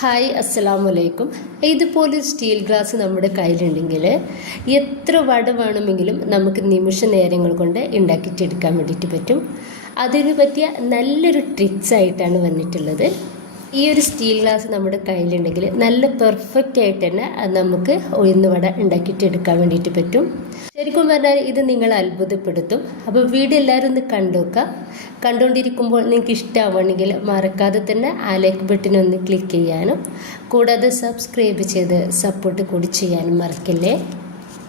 Hi അസ്സലാമലൈക്കും. ഇതുപോലെ steel glass നമ്മുടെ കയ്യിലുണ്ടെങ്കിൽ എത്ര വട വേണമെങ്കിലും നമുക്ക് നിമിഷ നേരങ്ങൾ കൊണ്ട് ഉണ്ടാക്കിയിട്ടെടുക്കാൻ വേണ്ടിയിട്ട് പറ്റും. അതിന് പറ്റിയ നല്ലൊരു ട്രിക്സ് ആയിട്ടാണ് വന്നിട്ടുള്ളത്. ഈ ഒരു സ്റ്റീൽ ഗ്ലാസ് നമ്മുടെ കയ്യിലുണ്ടെങ്കിൽ നല്ല പെർഫെക്റ്റ് ആയിട്ട് തന്നെ നമുക്ക് ഉഴുന്നുവട ഉണ്ടാക്കിയിട്ടെടുക്കാൻ വേണ്ടിയിട്ട് പറ്റും. ശരിക്കും പറഞ്ഞാൽ ഇത് നിങ്ങൾ അത്ഭുതപ്പെടുത്തും. അപ്പോൾ വീഡിയോ എല്ലാവരും ഒന്ന് കണ്ടുനോക്കുക. കണ്ടുകൊണ്ടിരിക്കുമ്പോൾ നിങ്ങൾക്ക് ഇഷ്ടമാവുകയാണെങ്കിൽ മറക്കാതെ തന്നെ ആ ലൈക്ക് ബട്ടൺ ഒന്ന് ക്ലിക്ക് ചെയ്യാനും കൂടാതെ സബ്സ്ക്രൈബ് ചെയ്ത് സപ്പോർട്ട് കൂടി ചെയ്യാനും മറക്കില്ലേ.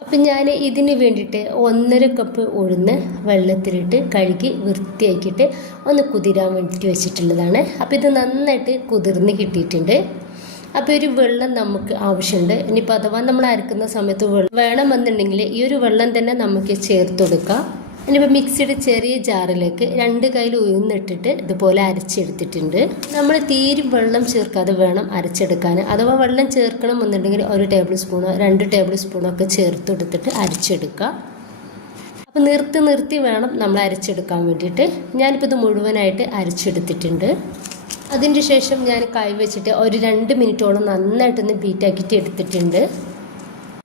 അപ്പം ഞാൻ ഇതിന് വേണ്ടിയിട്ട് 1.5 കപ്പ് ഉഴുന്ന് വെള്ളത്തിലിട്ട് കഴുകി വൃത്തിയാക്കിയിട്ട് ഒന്ന് കുതിരാൻ വേണ്ടിയിട്ട് വെച്ചിട്ടുള്ളതാണ്. അപ്പോൾ ഇത് നന്നായിട്ട് കുതിർന്ന് കിട്ടിയിട്ടുണ്ട്. അപ്പോൾ ഒരു വെള്ളം നമുക്ക് ആവശ്യമുണ്ട്. ഇനിയിപ്പോൾ അഥവാ നമ്മൾ അരക്കുന്ന സമയത്ത് വേണമെന്നുണ്ടെങ്കിൽ ഈ ഒരു വെള്ളം തന്നെ നമുക്ക് ചേർത്ത് കൊടുക്കാം. ഇനിയിപ്പോൾ മിക്സിയുടെ ചെറിയ ജാറിലേക്ക് 2 കയ്യിൽ ഉഴുന്നിട്ടിട്ട് ഇതുപോലെ അരച്ചെടുത്തിട്ടുണ്ട്. നമ്മൾ തീരെ വെള്ളം ചേർക്കാതെ വേണം അരച്ചെടുക്കാൻ. അഥവാ വെള്ളം ചേർക്കണം എന്നുണ്ടെങ്കിൽ 1 ടേബിൾ സ്പൂണോ 2 ടേബിൾ സ്പൂണോ ഒക്കെ ചേർത്ത് കൊടുത്തിട്ട് അരച്ചെടുക്കുക. അപ്പോൾ നിർത്തി വേണം നമ്മൾ അരച്ചെടുക്കാൻ വേണ്ടിയിട്ട്. ഞാനിപ്പോൾ ഇത് മുഴുവനായിട്ട് അരച്ചെടുത്തിട്ടുണ്ട്. അതിൻ്റെ ശേഷം ഞാൻ കൈ വെച്ചിട്ട് ഒരു 2 മിനിറ്റോളം നന്നായിട്ടൊന്ന് ബീറ്റാക്കിയിട്ട് എടുത്തിട്ടുണ്ട്.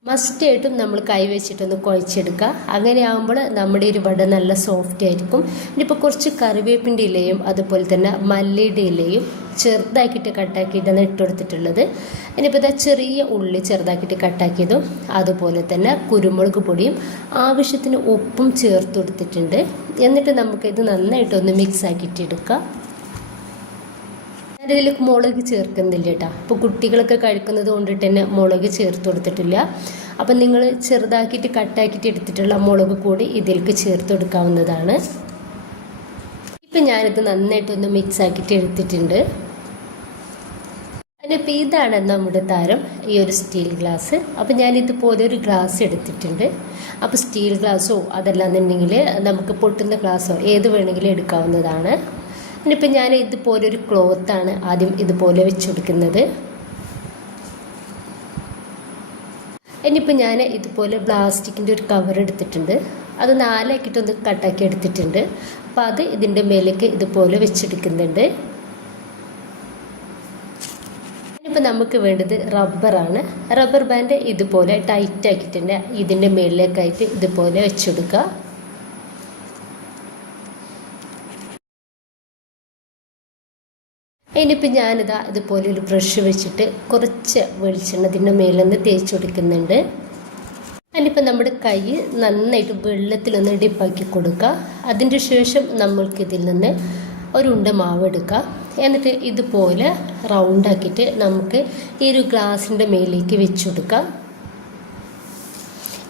മസ്റ്റായിട്ടും നമ്മൾ കൈ വെച്ചിട്ടൊന്ന് കുഴച്ചെടുക്കുക. അങ്ങനെ ആകുമ്പോൾ നമ്മുടെ ഒരു വട നല്ല സോഫ്റ്റ് ആയിരിക്കും. ഇനിയിപ്പോൾ കുറച്ച് കറിവേപ്പിൻ്റെ ഇലയും അതുപോലെ തന്നെ മല്ലിയുടെ ഇലയും ചെറുതാക്കിയിട്ട് കട്ടാക്കിയിട്ടാണ് ഇട്ടുകൊടുത്തിട്ടുള്ളത്. ഇനിയിപ്പോൾ ഇതാ ചെറിയ ഉള്ളി ചെറുതാക്കിയിട്ട് കട്ടാക്കിയതും അതുപോലെ തന്നെ കുരുമുളക് പൊടിയും ആവശ്യത്തിന് ഉപ്പും ചേർത്ത് കൊടുത്തിട്ടുണ്ട്. എന്നിട്ട് നമുക്കിത് നന്നായിട്ടൊന്ന് മിക്സ് ആക്കിയിട്ട് എടുക്കാം. ഇതിലേക്ക് മുളക് ചേർക്കുന്നില്ല കേട്ടോ. അപ്പോൾ കുട്ടികളൊക്കെ കഴിക്കുന്നത് കൊണ്ടിട്ട് തന്നെ മുളക് ചേർത്ത് കൊടുത്തിട്ടില്ല. അപ്പം നിങ്ങൾ ചെറുതാക്കിയിട്ട് കട്ടാക്കിയിട്ട് എടുത്തിട്ടുള്ള മുളക് കൂടി ഇതിലേക്ക് ചേർത്ത് കൊടുക്കാവുന്നതാണ്. ഇപ്പം ഞാനിത് നന്നായിട്ടൊന്ന് മിക്സ് ആക്കിയിട്ട് എടുത്തിട്ടുണ്ട്. അതിനിപ്പോൾ ഇതാണ് നമ്മുടെ താരം, ഈ ഒരു സ്റ്റീൽ ഗ്ലാസ്. അപ്പോൾ ഞാനിതുപോലെ ഒരു ഗ്ലാസ് എടുത്തിട്ടുണ്ട്. അപ്പോൾ സ്റ്റീൽ ഗ്ലാസ്സോ അതല്ലാന്നുണ്ടെങ്കിൽ നമുക്ക് പൊട്ടുന്ന ഗ്ലാസ്സോ ഏത് വേണമെങ്കിലും എടുക്കാവുന്നതാണ്. ഇനിയിപ്പോൾ ഞാൻ ഇതുപോലൊരു ക്ലോത്താണ് ആദ്യം ഇതുപോലെ വെച്ച് കൊടുക്കുന്നത്. ഇനിയിപ്പോൾ ഞാൻ ഇതുപോലെ പ്ലാസ്റ്റിക്കിൻ്റെ ഒരു കവർ എടുത്തിട്ടുണ്ട്. അത് 4 ആക്കിയിട്ടൊന്ന് കട്ടാക്കി എടുത്തിട്ടുണ്ട്. അപ്പോൾ അത് ഇതിൻ്റെ മേലേക്ക് ഇതുപോലെ വെച്ചെടുക്കുന്നുണ്ട്. ഇനിയിപ്പോൾ നമുക്ക് വേണ്ടത് റബ്ബറാണ്. റബ്ബർ ബാൻഡ് ഇതുപോലെ ടൈറ്റ് ആക്കിയിട്ടുണ്ട്. ഇതിൻ്റെ മേളിലേക്കായിട്ട് ഇതുപോലെ വെച്ചെടുക്കുക. ഇനിയിപ്പോൾ ഞാനിതാ ഇതുപോലെ ഒരു ബ്രഷ് വെച്ചിട്ട് കുറച്ച് വെളിച്ചെണ്ണ ഇതിൻ്റെ മേലൊന്ന് തേച്ച് കൊടുക്കുന്നുണ്ട്. അതിനിപ്പോൾ നമ്മുടെ കൈ നന്നായിട്ട് വെള്ളത്തിലൊന്ന് ഡിപ്പാക്കി കൊടുക്കുക. അതിൻ്റെ ശേഷം നമ്മൾക്കിതിൽ നിന്ന് ഒരു ഉണ്ട മാവ് എടുക്കുക. എന്നിട്ട് ഇതുപോലെ റൗണ്ടാക്കിയിട്ട് നമുക്ക് ഈ ഒരു ഗ്ലാസിൻ്റെ മേലേക്ക് വെച്ച് കൊടുക്കുക.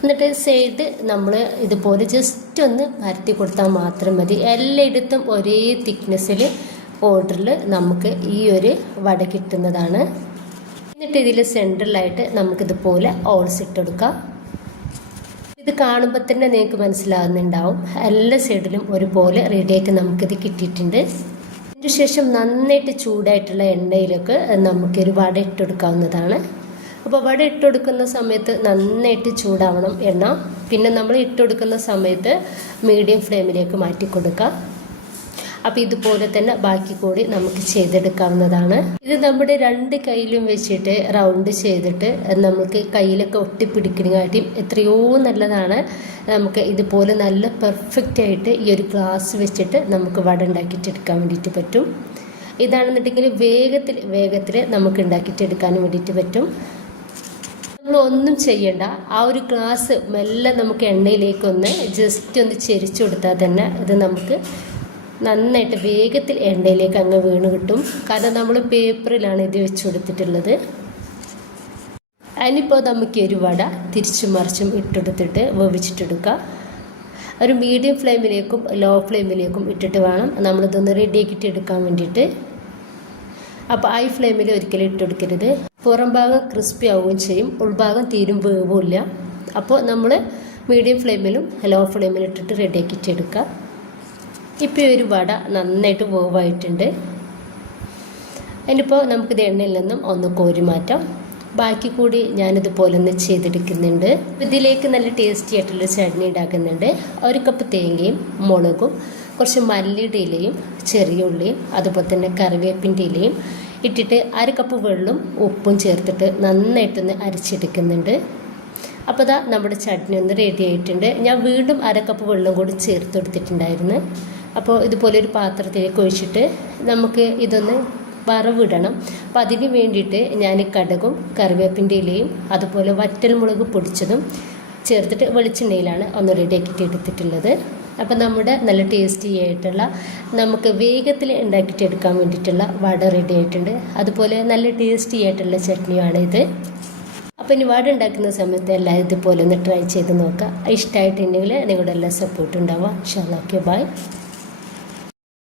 എന്നിട്ട് സൈഡ് നമ്മൾ ഇതുപോലെ ജസ്റ്റ് ഒന്ന് പരത്തി കൊടുത്താൽ മാത്രം മതി. എല്ലായിടത്തും ഒരേ തിക്നെസ്സിൽ ഓർഡറിൽ നമുക്ക് ഈ ഒരു വട കിട്ടുന്നതാണ്. എന്നിട്ട് ഇതിൽ സെൻട്രലായിട്ട് നമുക്കിതുപോലെ ഓൾസ് ഇട്ടെടുക്കാം. ഇത് കാണുമ്പോൾ തന്നെ നിങ്ങൾക്ക് മനസ്സിലാകുന്നുണ്ടാവും എല്ലാ സൈഡിലും ഒരുപോലെ റെഡിയായിട്ട് നമുക്കിത് കിട്ടിയിട്ടുണ്ട്. അതിന് ശേഷം നന്നായിട്ട് ചൂടായിട്ടുള്ള എണ്ണയിലേക്ക് നമുക്കൊരു വട ഇട്ടെടുക്കാവുന്നതാണ്. അപ്പോൾ വട ഇട്ടെടുക്കുന്ന സമയത്ത് നന്നായിട്ട് ചൂടാവണം എണ്ണ. പിന്നെ നമ്മൾ ഇട്ടെടുക്കുന്ന സമയത്ത് മീഡിയം ഫ്ലെയിമിലേക്ക് മാറ്റി കൊടുക്കുക. അപ്പോൾ ഇതുപോലെ തന്നെ ബാക്കി കൂടി നമുക്ക് ചെയ്തെടുക്കാവുന്നതാണ്. ഇത് നമ്മുടെ 2 കൈയിലും വെച്ചിട്ട് റൗണ്ട് ചെയ്തിട്ട് നമുക്ക് കയ്യിലൊക്കെ ഒട്ടിപ്പിടിക്കുന്നതിനായിട്ടും എത്രയോ നല്ലതാണ്. നമുക്ക് ഇതുപോലെ നല്ല പെർഫെക്റ്റ് ആയിട്ട് ഈ ഒരു ഗ്ലാസ് വെച്ചിട്ട് നമുക്ക് വട ഉണ്ടാക്കിയിട്ടെടുക്കാൻ വേണ്ടിയിട്ട് പറ്റും. ഇതാണെന്നുണ്ടെങ്കിൽ വേഗത്തിൽ നമുക്ക് ഉണ്ടാക്കിയിട്ടെടുക്കാൻ വേണ്ടിയിട്ട് പറ്റും. നമ്മളൊന്നും ചെയ്യണ്ട. ആ ഒരു ഗ്ലാസ് മെല്ലെ നമുക്ക് എണ്ണയിലേക്കൊന്ന് ജസ്റ്റ് ഒന്ന് ചെരിച്ചു കൊടുത്താൽ തന്നെ ഇത് നമുക്ക് നന്നായിട്ട് വേഗത്തിൽ എണ്ണയിലേക്ക് അങ്ങ് വീണ് കിട്ടും. കാരണം നമ്മൾ പേപ്പറിലാണ് ഇത് വെച്ച് കൊടുത്തിട്ടുള്ളത്. അതിനിപ്പോൾ നമുക്ക് ഒരു വട തിരിച്ചും മറിച്ചും ഇട്ടെടുത്തിട്ട് വേവിച്ചിട്ടെടുക്കുക. ഒരു മീഡിയം ഫ്ലെയിമിലേക്കും ലോ ഫ്ലെയിമിലേക്കും ഇട്ടിട്ട് വേണം നമ്മളിതൊന്ന് റെഡിയാക്കിയിട്ട് എടുക്കാൻ വേണ്ടിയിട്ട്. അപ്പോൾ ഹൈ ഫ്ലെയിമിൽ ഒരിക്കലും ഇട്ടെടുക്കരുത്. പുറം ഭാഗം ക്രിസ്പി ആവുകയും ചെയ്യും, ഉൾഭാഗം തീരും വേവില്ല. അപ്പോൾ നമ്മൾ മീഡിയം ഫ്ലെയിമിലും ലോ ഫ്ലെയിമിലും ഇട്ടിട്ട് റെഡിയാക്കിയിട്ട് എടുക്കുക. ഇപ്പോൾ ഒരു വട നന്നായിട്ട് വേവായിട്ടുണ്ട്. അതിനിപ്പോൾ നമുക്കിത് എണ്ണയിൽ നിന്നും ഒന്ന് കോരി മാറ്റാം. ബാക്കി കൂടി ഞാനിതുപോലെ ഒന്ന് ചെയ്തെടുക്കുന്നുണ്ട്. ഇതിലേക്ക് നല്ല ടേസ്റ്റി ആയിട്ടുള്ള ചട്നി ഉണ്ടാക്കുന്നുണ്ട്. 1 കപ്പ് തേങ്ങയും മുളകും കുറച്ച് മല്ലിയുടെ ഇലയും ചെറിയ ഉള്ളിയും അതുപോലെ തന്നെ കറിവേപ്പിൻ്റെ ഇലയും ഇട്ടിട്ട് 1/2 കപ്പ് വെള്ളവും ഉപ്പും ചേർത്തിട്ട് നന്നായിട്ടൊന്ന് അരച്ചെടുക്കുന്നുണ്ട്. അപ്പോൾ ഇതാ നമ്മുടെ ചട്നി ഒന്ന് റെഡി ആയിട്ടുണ്ട്. ഞാൻ വീണ്ടും 1/2 കപ്പ് വെള്ളം കൂടി ചേർത്ത് കൊടുത്തിട്ടുണ്ടായിരുന്നു. അപ്പോൾ ഇതുപോലെ ഒരു പാത്രത്തിലേക്ക് ഒഴിച്ചിട്ട് നമുക്ക് ഇതൊന്ന് വറവിടണം. അപ്പോൾ അതിന് വേണ്ടിയിട്ട് ഞാൻ കടുകും കറിവേപ്പിൻ്റെ ഇലയും അതുപോലെ വറ്റൽമുളക് പൊടിച്ചതും ചേർത്തിട്ട് വെളിച്ചെണ്ണയിലാണ് ഒന്ന് റെഡിയാക്കിയിട്ട് എടുത്തിട്ടുള്ളത്. അപ്പോൾ നമ്മുടെ നല്ല ടേസ്റ്റി ആയിട്ടുള്ള നമുക്ക് വേഗത്തിൽ ഉണ്ടാക്കിയിട്ട് എടുക്കാൻ വേണ്ടിയിട്ടുള്ള വട റെഡി ആയിട്ടുണ്ട്. അതുപോലെ നല്ല ടേസ്റ്റി ആയിട്ടുള്ള ചട്നിയാണ് ഇത്. അപ്പോൾ ഇനി വട ഉണ്ടാക്കുന്ന സമയത്ത് എല്ലാം ഇതുപോലെ ഒന്ന് ട്രൈ ചെയ്ത് നോക്കുക. ഇഷ്ടമായിട്ടുണ്ടെങ്കിൽ നിങ്ങളുടെ എല്ലാ സപ്പോർട്ടും ഉണ്ടാവുക. ഇൻഷാ അല്ലാഹ്. Okay, by.